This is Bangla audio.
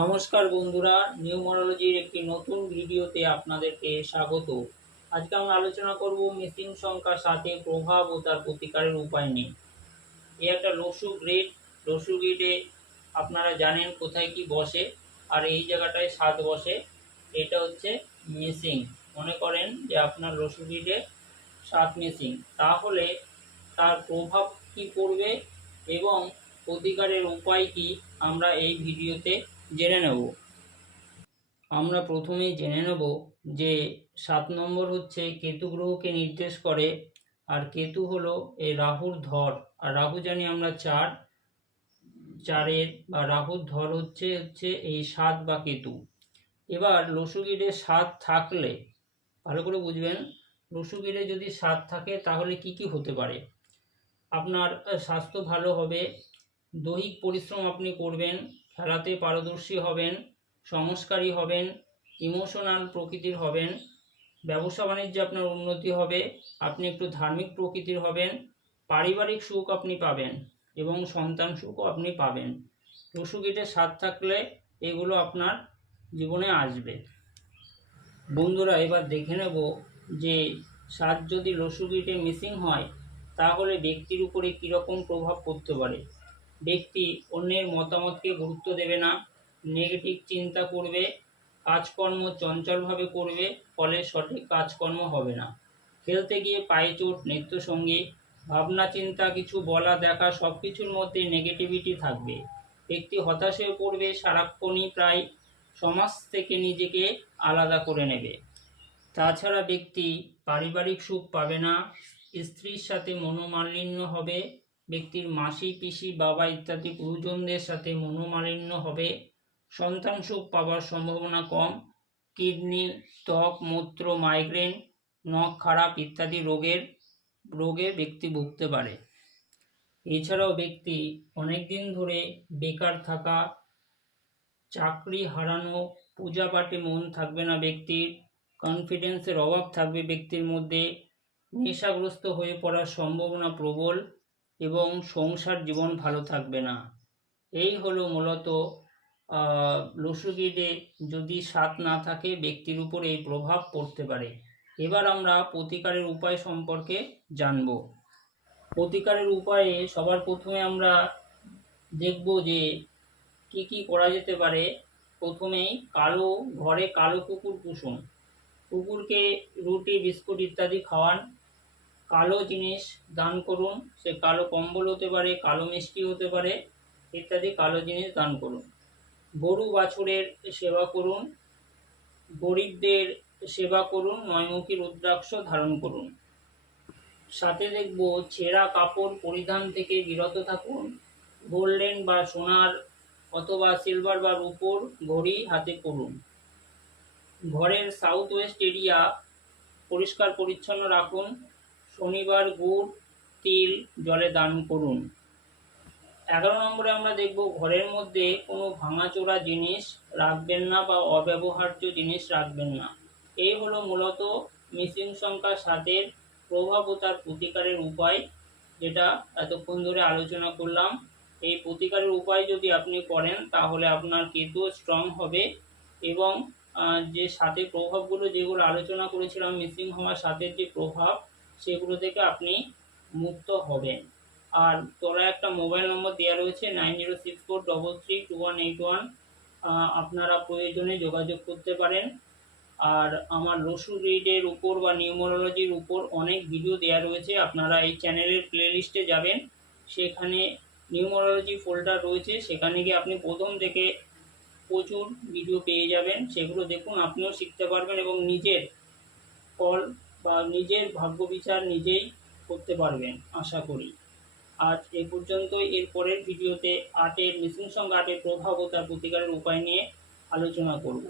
নমস্কার বন্ধুরা, নিউমোরোলজির একটি নতুন ভিডিওতে আপনাদেরকে স্বাগত। আজকে আমরা আলোচনা করব মিসিং সংখ্যার সাথে প্রভাব ও তার প্রতিকারের উপায় নিয়ে। এই একটা লসু গ্রেড লসু গ্রেডে আপনারা জানেন কোথায় কি বসে, আর এই জায়গাটায় সাত বসে, এটা হচ্ছে মিসিং। মনে করেন যে আপনার লসু গ্রেডে সাত মিসিং। তাহলে তার প্রভাব কি পড়বে এবং প্রতিকারের উপায় কি, আমরা এই ভিডিওতে জেনে নেব। আমরা প্রথমেই জেনে নেব যে সাত নম্বর হচ্ছে কেতু গ্রহকে নির্দেশ করে, আর কেতু হলো এই রাহুর ধর। আর রাহু জানি আমরা চার, চারের বা রাহুর ধর হচ্ছে হচ্ছে এই সাত বা কেতু। এবার লসুগিরে সাত থাকলে, ভালো করে বুঝবেন লসুগিরে যদি সাত থাকে তাহলে কি কি হতে পারে? আপনার স্বাস্থ্য ভালো হবে, দৈহিক পরিশ্রম আপনি করবেন খেলাতে পারদর্শী হবেন, সংস্কারী হবেন, ইমোশনাল প্রকৃতির হবেন, ব্যবসা বাণিজ্যে আপনার উন্নতি হবে, আপনি একটু ধার্মিক প্রকৃতির হবেন, পারিবারিক সুখ আপনি পাবেন এবং সন্তান সুখও আপনি পাবেন। পশু গেটে স্বাদ থাকলে এগুলো আপনার জীবনে আসবে। বন্ধুরা, এবার দেখে নেব যে স্বাদ যদি লসু গিটে মিসিং হয়, তাহলে ব্যক্তির উপরে কীরকম প্রভাব পড়তে পারে? ব্যক্তি অন্যের মতামতকে গুরুত্ব দেবে না নেগেটিভ চিন্তা করবে, কাজকর্ম চঞ্চলভাবে করবে, ফলে সঠিক কাজকর্ম হবে না। খেলতে গিয়ে পায়ে চোট নৃত্যসঙ্গীত ভাবনা চিন্তা, কিছু বলা, দেখা সব কিছুর মধ্যে নেগেটিভিটি থাকবে। ব্যক্তি হতাশ হয়ে পড়বে, সারাক্ষণই প্রায় সমাজ থেকে নিজেকে আলাদা করে নেবে। তাছাড়া ব্যক্তি পারিবারিক সুখ পাবে না, স্ত্রীর সাথে মনোমালিন্য হবে ব্যক্তির মাসি, পিসি, বাবা ইত্যাদি গুরুজনদের সাথে মনোমালিন্য হবে। সন্তান সুখ পাওয়ার সম্ভাবনা কম। কিডনি, ত্বক, মূত্র, মাইগ্রেন, নখ খারাপ ইত্যাদি রোগের, রোগে ব্যক্তি ভুগতে পারে। এছাড়াও ব্যক্তি অনেক দিন ধরে বেকার থাকা, চাকরি হারানো, পূজা পাঠে মন থাকবে না ব্যক্তির কনফিডেন্সের অভাব থাকবে ব্যক্তির মধ্যে, নেশাগ্রস্ত হয়ে পড়ার সম্ভাবনা প্রবল। এবং সংসার জীবন ভালো থাকবে না। এই হলো মূলত লসুগিডে যদি স্বাদ না থাকে, ব্যক্তির উপর এই প্রভাব পড়তে পারে। এবার আমরা প্রতিকারের উপায় সম্পর্কে জানব। প্রতিকারের উপায়ে সবার প্রথমে আমরা দেখব যে, কি কি করা যেতে পারে। প্রথমেই কালো, ঘরে কালো কুকুর পুষুন। কুকুরকে রুটি, বিস্কুট ইত্যাদি খাওয়ান। কালো জিনিস দান করুন, সে কালো কম্বল হতে পারে, কালো মিষ্টি হতে পারে, ইত্যাদি কালো জিনিস দান করুন। গরু বাছুরের সেবা করুন, গরিবদের সেবা করুন, নয়মুখী রুদ্রাক্ষ ধারণ করুন। সাথে দেখব ছেঁড়া কাপড় পরিধান থেকে বিরত থাকুন, গোল্ডেন বা সোনার অথবা সিলভার বা রূপোর ঘড়ি হাতে করুন ঘরের সাউথ ওয়েস্ট এরিয়া পরিষ্কার পরিচ্ছন্ন রাখুন শনিবার গুড়, তিল, জলে দান করুন। এগারো নম্বরে আমরা দেখব ঘরের মধ্যে কোনো ভাঙাচোরা জিনিস রাখবেন না বা অব্যবহার্য জিনিস রাখবেন না। এই হলো মূলত মিসিং সংখ্যা সাতের প্রভাব ও তার প্রতিকারের উপায় যেটা এতক্ষণ ধরে আলোচনা করলাম। এই প্রতিকারের উপায় যদি আপনি করেন তাহলে আপনার কেতু স্ট্রং হবে এবং যে সাথে প্রভাবগুলো যেগুলো আলোচনা করেছিলাম মিসিং হওয়ার সাথে যে প্রভাব সেগুলো থেকে আপনি মুক্ত হবেন। আর তোরা একটা মোবাইল নম্বর দেওয়া রয়েছে nine zero six four double three two one eight one. আপনারা প্রয়োজনে যোগাযোগ করতে পারেন। আর আমার লসু রিডের উপর বা নিউমোরোলজির উপর অনেক ভিডিও দেওয়া রয়েছে। আপনারা এই চ্যানেলের প্লেলিস্টে যাবেন। সেখানে নিউমোরোলজি ফোল্ডার রয়েছে। সেখানে গিয়ে আপনি প্রথম থেকে প্রচুর ভিডিও পেয়ে যাবেন। সেগুলো দেখুন, আপনিও শিখতে পারবেন এবং নিজের ফল বা নিজের ভাগ্য বিচার নিজেই করতে পারবেন, আশা করি। আজ এ পর্যন্ত এর পরের ভিডিওতে আটের মিসিং সঙ্গে আটের প্রভাব ও তার প্রতিকারের উপায় নিয়ে আলোচনা করব।